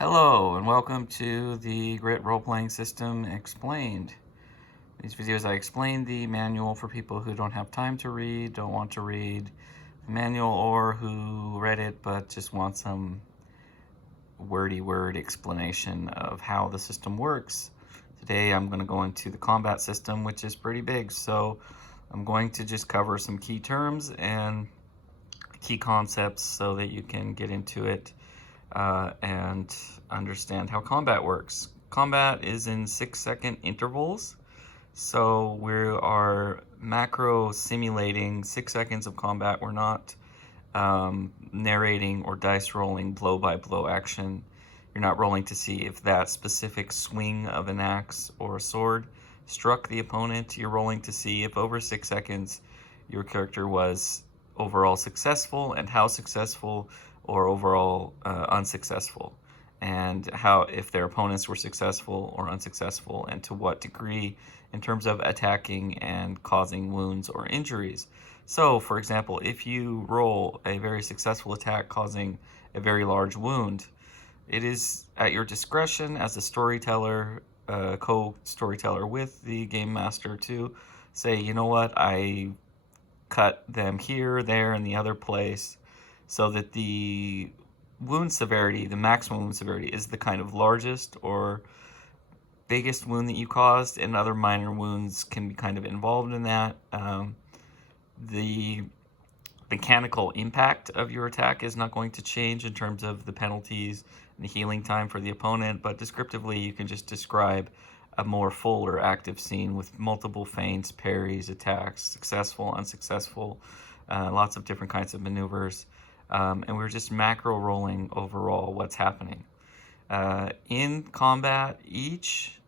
Hello and welcome to the Grit Role-Playing System Explained. In these videos I explain the manual for people who don't have time to read, don't want to read the manual, or who read it but just want some wordy word explanation of how the system works. Today I'm going to go into the combat system, which is pretty big, so I'm going to just cover some key terms and key concepts so that you can get into it and understand how combat works. Combat is in 6-second intervals, so we are macro simulating 6 seconds of combat. We're not narrating or dice rolling blow by blow action. You're not rolling to see if that specific swing of an axe or a sword struck the opponent. You're rolling to see if over 6 seconds your character was overall successful, and how successful, or overall unsuccessful, and how if their opponents were successful or unsuccessful, and to what degree in terms of attacking and causing wounds or injuries. So, for example, if you roll a very successful attack causing a very large wound, it is at your discretion as a storyteller, co-storyteller with the game master, to say, you know what, I cut them here, there, and the other place, so that the wound severity, the maximum wound severity, is the kind of largest or biggest wound that you caused, and other minor wounds can be kind of involved in that. The mechanical impact of your attack is not going to change in terms of the penalties and the healing time for the opponent, but descriptively you can just describe a more full or active scene with multiple feints, parries, attacks, successful, unsuccessful, lots of different kinds of maneuvers, and we're just macro rolling overall what's happening. In combat, each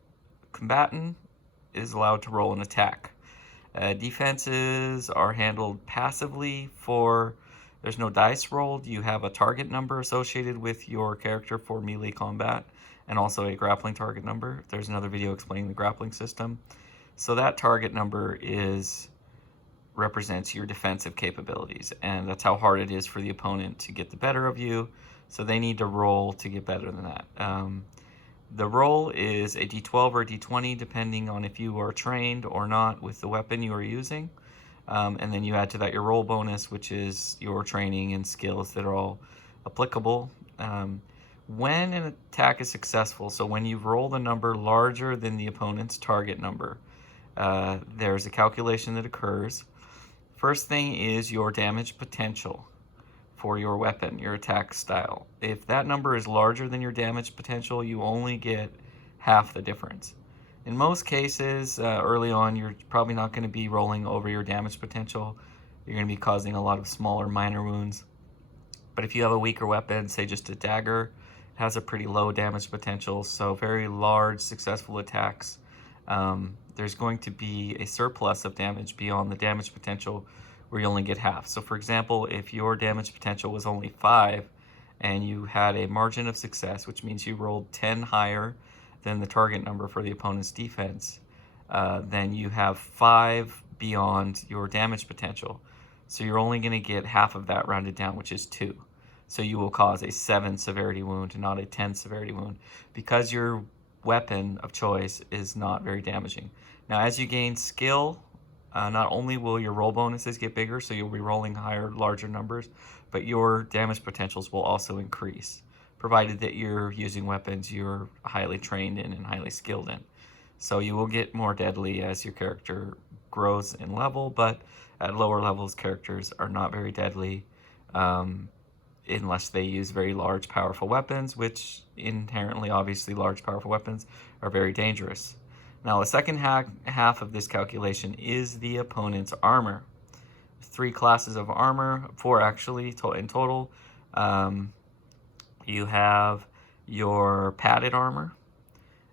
combatant is allowed to roll an attack. Defenses are handled passively. There's no dice rolled. You have a target number associated with your character for melee combat, and also a grappling target number. There's another video explaining the grappling system. So that target number represents your defensive capabilities, and that's how hard it is for the opponent to get the better of you. So they need to roll to get better than that. The roll is a d12 or a d20, depending on if you are trained or not with the weapon you are using. And then you add to that your roll bonus, which is your training and skills that are all applicable. When an attack is successful, so when you roll the number larger than the opponent's target number, there's a calculation that occurs. First thing is your damage potential for your weapon, your attack style. If that number is larger than your damage potential, you only get half the difference. In most cases, early on, you're probably not going to be rolling over your damage potential. You're going to be causing a lot of smaller minor wounds. But if you have a weaker weapon, say just a dagger, it has a pretty low damage potential, so very large successful attacks, there's going to be a surplus of damage beyond the damage potential, where you only get half. So for example, if your damage potential was only 5 and you had a margin of success, which means you rolled 10 higher than the target number for the opponent's defense, then you have 5 beyond your damage potential. So you're only going to get half of that rounded down, which is 2. So you will cause a 7 severity wound and not a 10 severity wound, because your weapon of choice is not very damaging. Now, as you gain skill, not only will your roll bonuses get bigger, so you'll be rolling higher, larger numbers, but your damage potentials will also increase, provided that you're using weapons you're highly trained in and highly skilled in. So you will get more deadly as your character grows in level, but at lower levels, characters are not very deadly unless they use very large, powerful weapons, which inherently, obviously, large, powerful weapons are very dangerous. Now, the second half of this calculation is the opponent's armor. 3 classes of armor, 4 actually in total. You have your padded armor,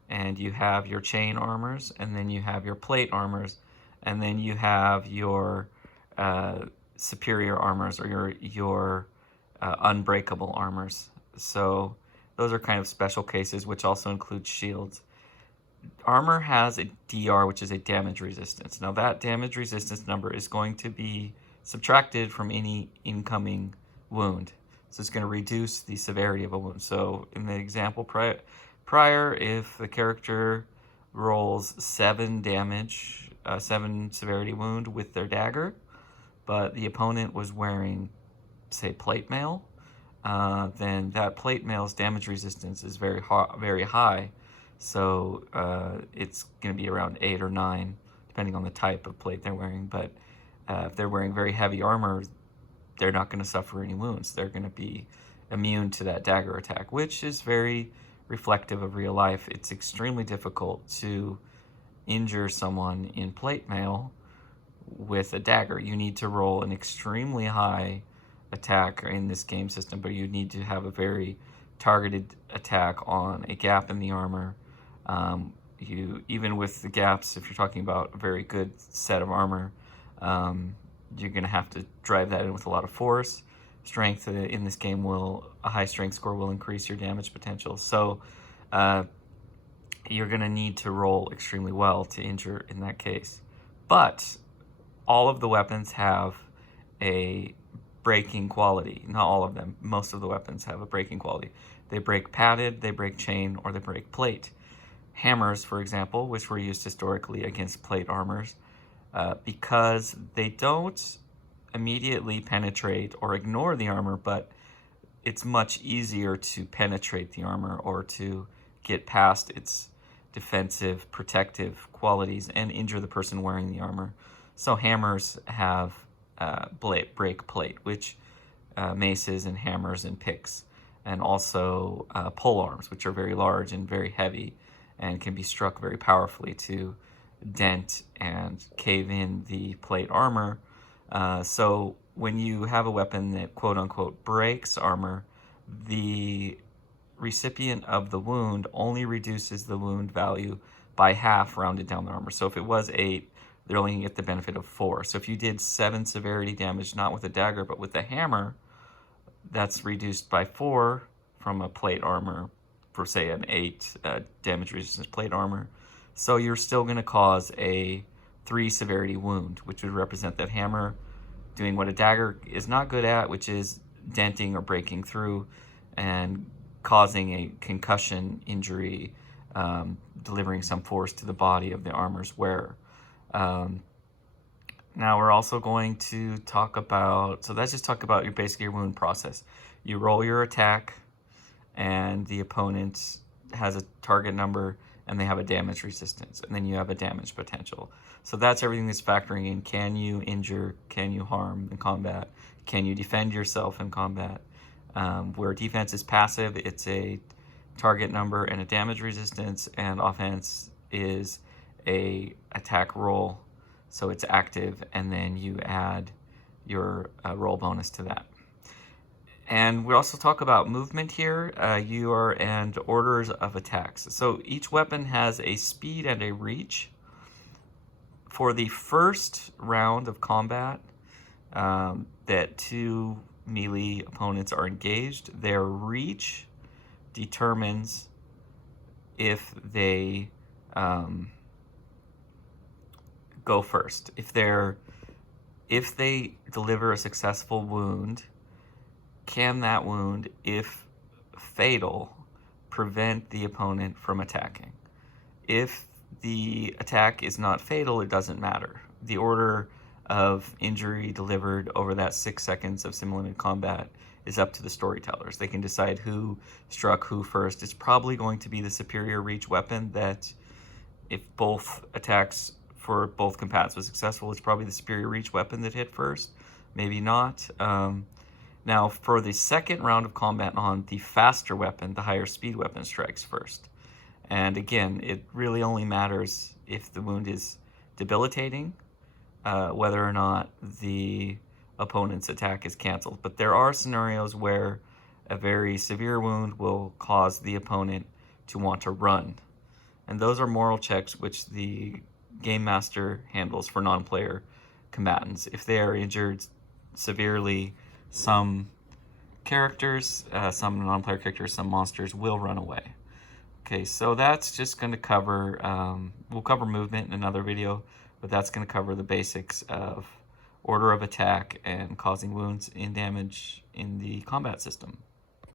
and you have your chain armors, and then you have your plate armors, and then you have your superior armors, or your unbreakable armors. So those are kind of special cases, which also include shields. Armor has a DR, which is a damage resistance. Now that damage resistance number is going to be subtracted from any incoming wound. So it's going to reduce the severity of a wound. So in the example prior, if the character rolls 7 damage, 7 severity wound with their dagger, but the opponent was wearing, say, plate mail, then that plate mail's damage resistance is very high. So it's going to be around 8 or 9, depending on the type of plate they're wearing. But if they're wearing very heavy armor, they're not going to suffer any wounds. They're going to be immune to that dagger attack, which is very reflective of real life. It's extremely difficult to injure someone in plate mail with a dagger. You need to roll an extremely high attack in this game system, but you need to have a very targeted attack on a gap in the armor. Even with the gaps, if you're talking about a very good set of armor, you're going to have to drive that in with a lot of force. Strength in this game a high strength score will increase your damage potential. So you're going to need to roll extremely well to injure in that case. But all of the weapons have a breaking quality. Not all of them. Most of the weapons have a breaking quality. They break padded, they break chain, or they break plate. Hammers, for example, which were used historically against plate armors, because they don't immediately penetrate or ignore the armor, but it's much easier to penetrate the armor or to get past its defensive, protective qualities and injure the person wearing the armor. So hammers have break plate, which maces and hammers and picks, and also pole arms, which are very large and very heavy and can be struck very powerfully to dent and cave in the plate armor. So when you have a weapon that quote-unquote breaks armor, the recipient of the wound only reduces the wound value by half, rounded down the armor. So if it was 8, they're only going to get the benefit of 4. So if you did 7 severity damage, not with a dagger, but with a hammer, that's reduced by 4 from a plate armor for, say, an 8 damage resistance plate armor. So you're still going to cause a 3 severity wound, which would represent that hammer doing what a dagger is not good at, which is denting or breaking through and causing a concussion injury, delivering some force to the body of the armor's wearer. Now we're also going to talk about, so let's just talk about basically your wound process. You roll your attack, and the opponent has a target number, and they have a damage resistance, and then you have a damage potential. So that's everything that's factoring in. Can you injure? Can you harm in combat? Can you defend yourself in combat? Where defense is passive, it's a target number and a damage resistance, and offense is a attack roll, so it's active, and then you add your roll bonus to that. And we also talk about movement here, and orders of attacks. So each weapon has a speed and a reach. For the first round of combat that 2 melee opponents are engaged, their reach determines if they go first. If they deliver a successful wound, can that wound, if fatal, prevent the opponent from attacking? If the attack is not fatal, it doesn't matter. The order of injury delivered over that 6 seconds of sim-limited combat is up to the storytellers. They can decide who struck who first. It's probably going to be the superior reach weapon that, if both attacks for both combatants was successful, it's probably the superior reach weapon that hit first. Maybe not. Now, for the second round of combat on, the faster weapon, the higher speed weapon, strikes first. And again, it really only matters if the wound is debilitating, whether or not the opponent's attack is canceled. But there are scenarios where a very severe wound will cause the opponent to want to run. And those are moral checks which the game master handles for non-player combatants. If they are injured severely, some characters, some non-player characters, some monsters will run away. Okay, so that's just going to cover, we'll cover movement in another video, but that's going to cover the basics of order of attack and causing wounds in damage in the combat system.